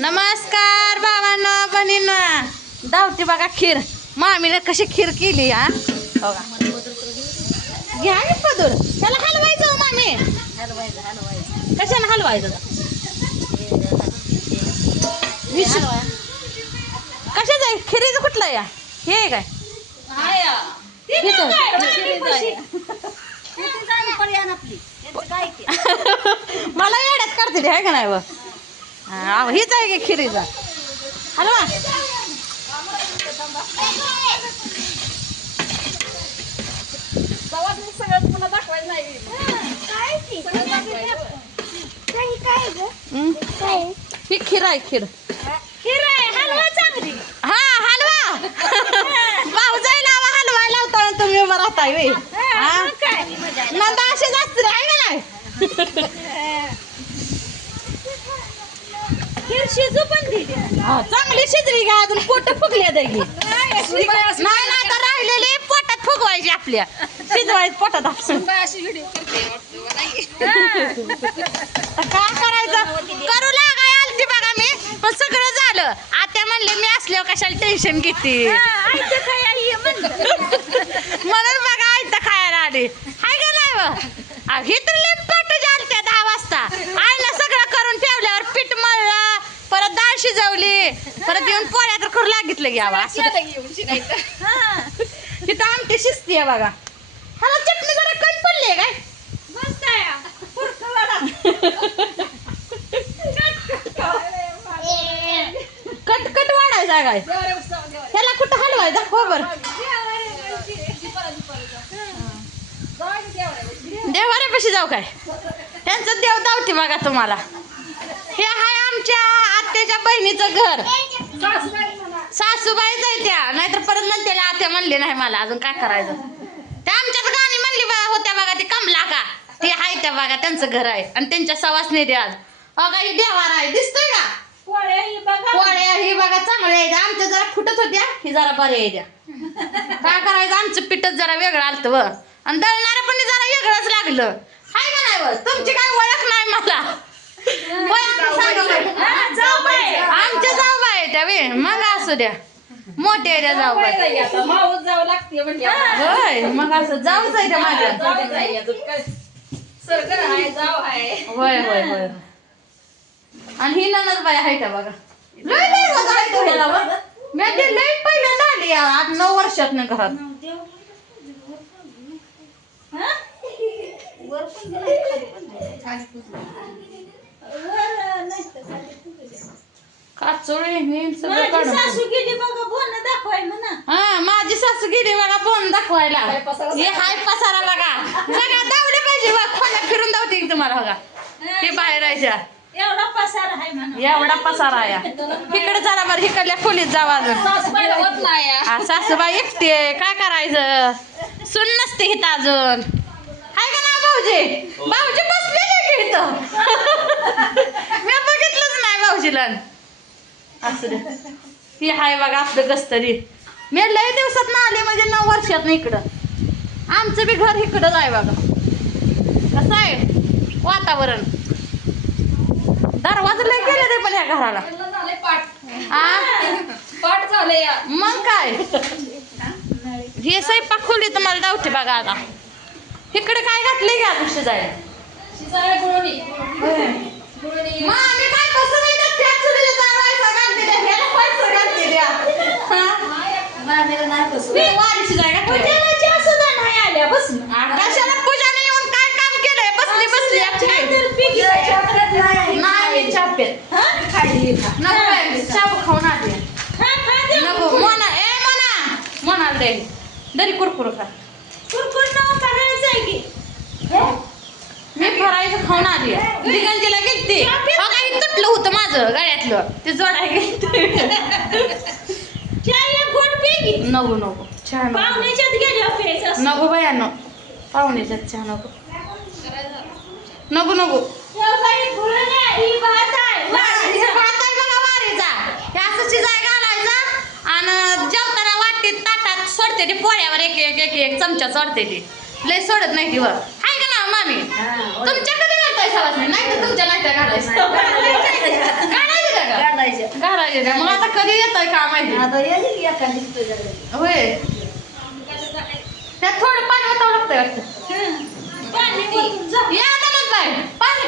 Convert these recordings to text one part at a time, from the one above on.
नमस्कार बाबांनो बहिणींनो. धावती बघा खीर. मामीने कशी खीर केली हा बघा. घ्या ना पदूर. त्याला हलवायचं मामी. कशाने हलवायचं? कशाच आहे खिरीचं कुठलं या हे आहे काय? मला येड्यात काढते ते आहे का नाही व हीच आहे की खिरीचा हलवा. सगळं मला दाखवायचं नाही. ही खीर आहे खीर. हलवा चांगली. हा हलवा. भाऊ जायला हलवाय लावता तुम्ही उभं राहताय वे नंदा असेच असते आहे का नाही? खीर शिजू पण दिली. चांगली शिजली का अजून पोट फुगल्या द्यायची नाही ना आता राहिलेली पोटात फुगवायची आपल्या शिजवायची पोटात आपण काय करायचं करू लागाय आलती बघा मी पण सगळं झालं. आता म्हणले मी असल्यावर कशाला टेन्शन घेते म्हणून बघा आयतं खायला आली हाय का नाही ही तर लई पट आलत्या 10 वाजता आईला सगळं करून ठेवल्यावर पीठ मळलं परत डाळ शिजवली परत येऊन पोळ्या तर करू लागितलं घ्यावा तिथं आमटी शिजती आहे बघा. हाला चटणी जरा कमी पडली काय मस्त कट वाढायचा काय ह्याला कुठं हलवायचा खबर देवाऱ्यापाशी जाऊ काय त्यांचं देव दावते बघा तुम्हाला. हे आहे आमच्या आत्याच्या बहिणीचं घर. सासूबाईच आहे त्या नाहीतर परत म्हणते आत्या म्हणली नाही मला अजून काय करायचं. त्या आमच्याच गाणी म्हणली होत्या बघा ती कमला का ते आहे त्या बघा त्यांचं घर आहे आणि त्यांच्या सवासनी द्या आज बघा ही देवार आहे दिसतोय का पोळ्या ही बघा चांगल्या आहेत. आमच्या जरा फुटत होत्या ही जरा बऱ्या आहे त्या काय करायचं आमचं पिठच जरा वेगळं आलतं व आणि दळणारा पण जरा वेगळंच लागलं हाय का नाही व तुमची काय ओळख नाही मला आमच्या जाऊबाई त्या वे मग असू द्या मोठे द्या जाऊबाई होय मग असं जाऊच आहे त्या माझ्या होय होय होय आणि ही ननदबाई आहे का बघा मी ते लई पहिल्यांदा आली 8-9 वर्षात ना घरात. काचोळी सगळं काढून हा माझी सासू गेली बघा फोन दाखवायला. हे हाय पसारा बघा सगळ्या दावले पाहिजे बघ खोल्या फिरून दावते तुम्हाला बघा हे बाहेर यायच्या एवढा पसारा आहे म्हणा. एवढा पसारा आहे इकडे जरा बरं इकडल्या खोलीत जावा अजून सासूबाई एकटे काय करायचं सून नसते इथं अजून हाय का ना भाऊजी भाऊजी बसलेले की इथं मी बघितलंच नाही भाऊजीला असं ही हाय बघा आपलं गस्तरी. मी लय दिवसात ना आले म्हणजे 9 वर्षात ना इकडं आमचं बी घर इकडंच आहे बघा. कसं आहे वातावरण दरवाजा लय केले ते पण या घराला पाठ झाले मग काय हे स्वयंपाक खोली तुम्हाला दावते बघा आता इकडे काय घातले का दुसरी जायला आम्ही काय कसं नाही कशाला पूजाने येऊन काय काम केलंय बसली बसली नाही शाबू खाऊन आली नको मोना ए मोना दे दरी कुरकुर खा मी फरायचं खाऊन आली दिगंजीला गेलती काही तुटलं होतं माझं गळ्यातलं ते जोडाय गेलं नको नको चहा नको बाया नको पाहुण्याच्यात चहा नको नको नको आणि जेवताना वाटीत ताटात सोडते ती पोळ्यावर एक चमचा सोडते ती लय सोडत नाही ती वर हाय का ना मामी तुमच्याकडे घालताय सवासणी नाही तर तुमच्या नाही घालायचं का घालायच्या मग आता कधी येतोय का माहिती होय त्यात थोडं पाणी ओतावं लागतंय वाटतं या आता बाय पाणी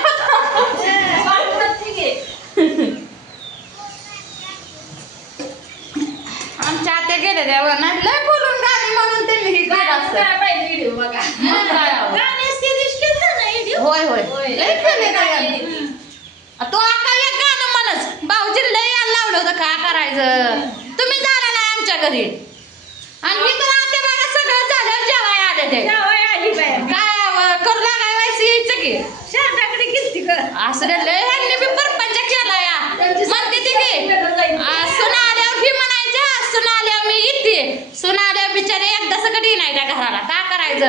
आमच्या आत्या गेल्या द्यावं नाही लय बोलून गाणी म्हणून त्यांनी ही केलं असतं होय होय लय केले गाणी. तो आका एक गाणं म्हणच भाऊजी लय यायला लावलं होतं का करायचं तुम्ही झाला नाही आमच्या घरी आणि मी तर आत्या बघा सगळं झालं जेवाय आले ते काय करू लागाय व्हायचं यायचं की असं लय ह्यांनी बी परपंच केला या म्हणते ती की सुना आल्यावर ही म्हणायच्या सुना आल्यावर मी येते सुना आल्यावर बिचारे एकदा सकट नाही त्या घराला का करायचं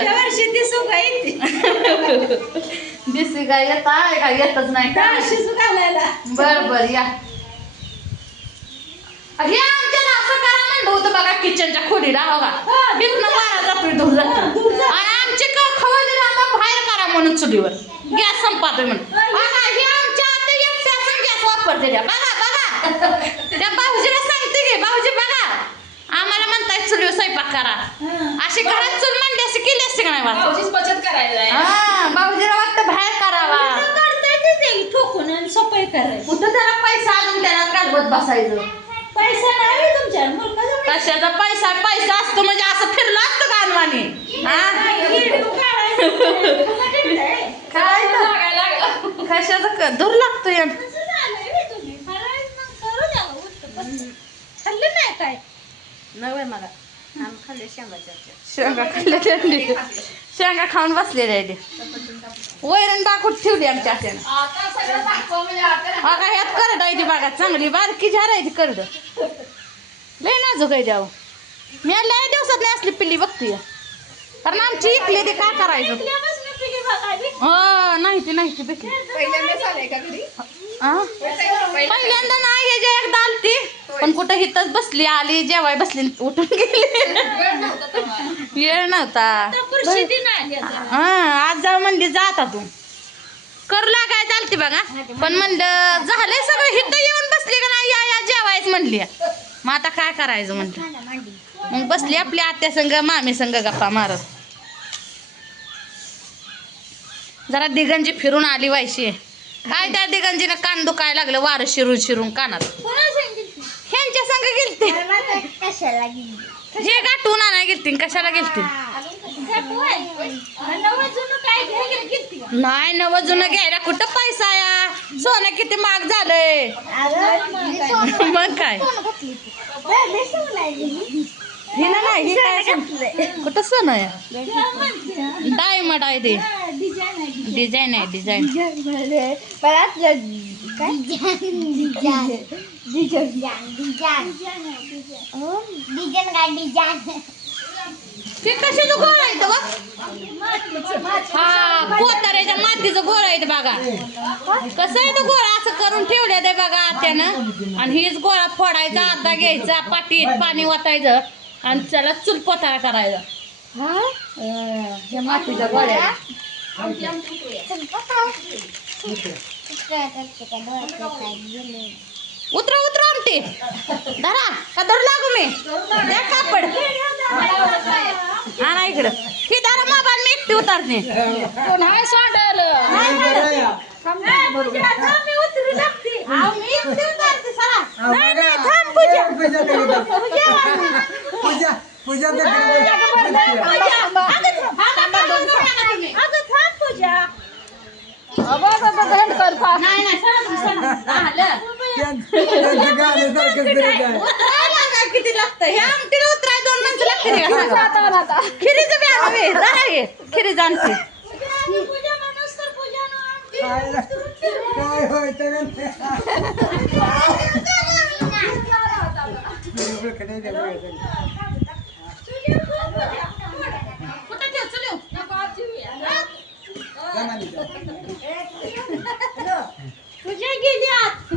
दिसी काय येत आहे का येतच नाही का बर बर या हे आमच्या असं करा म्हणलं होतं बघा किचनच्या खोलीला बघा तिथनं वारा जातोय धूर जातो आणि आमचे खवळी आता बाहेर करा म्हणून चुलीवर गॅस संपातोय म्हणून बघा हे आमच्या आता एकट्याच गॅस वापरते त्या बघा बघा त्या भाऊजीला सांगते की भाऊजी बघा आम्हाला म्हणताय चुलीवर स्वयंपाक करा अशी घरात चूल म्हणली अशी केली असते का नाही वाटत बचत करायला हा भाऊजीला वाटतं बाहेर करावा ठोकून आणि सफाई करायची कुठं त्याला पैसा अजून त्याला घालवत बसायचं पैसा नाही तुमच्या मुलगा कशाचा पैसा पैसा असतो म्हणजे असं फिरलं असतं गानवाने काय कशाचा दूर लागतो या खाल्ले नाही काय नव्हे मला खाल्ले शेंगा खाल्ले शेंगा खाऊन बसलेले आहे ते वैरण बाकूट ठेवली आमच्या आत्यानं बघा ह्यात करड आहे ती बघा चांगली बारकी झार आहे ती करड लय नाजूक आहे जावं मी लय दिवसात नाही असली पिल्ली बघते कारण आमची इकली ते काय करायचं नाही ती भेटली पहिल्यांदा नाही हे जे एकदा आलती पण कुठं हिथच बसली आली जेवाय बसली उठून गेली वेळ नव्हता आज जाऊ म्हणली जा आता तू करू लागाय चालती बघा पण म्हणलं झालंय सगळं हिथं येऊन बसली का नाही या जेवायच म्हणली मग आता काय करायचं म्हणलं मग बसली आपली आत्या संग मामी संग गप्पा मारत जरा दिगंजी फिरून आली व्हायची काय त्या दिगंजीनं कान दुखायला लागलं वारं शिरून शिरून कानात ह्यांच्या संग गेलते हे गाठून आणाय गेलती कशाला गेलती नाही नवं जुनं घ्यायला कुठं पैसा या सोनं किती महाग झालंय मग काय हिला नाही ही काय कुठं सोनं आहे डायमंड आहे ते डिझाईन आहे डिझाईन ते कशाचं गोळ आहे बघ हा पोताऱ्याच्या मातीचं गोळ आहे बघा कसं आहे तो गोळा असं करून ठेवल्या ते बघा त्यानं आणि हीच गोळा फोडायचा अर्धा घ्यायचा पाटीत पाणी ओतायचं आणि त्याला चूल पोतारा करायचा हे मातीच्या गोळ्या उतरा उतरा आमटे धरा का धरू लागू मी द्या कापड हा ना इकडं हे धरा मोबाईल मी एकटी उतारते नाही सोडलं किती लागतं हे आमटीला उतराय 2 माणसं लागते खिरीचं बी आणवे खिरी जाणते तुझ्या गेली आत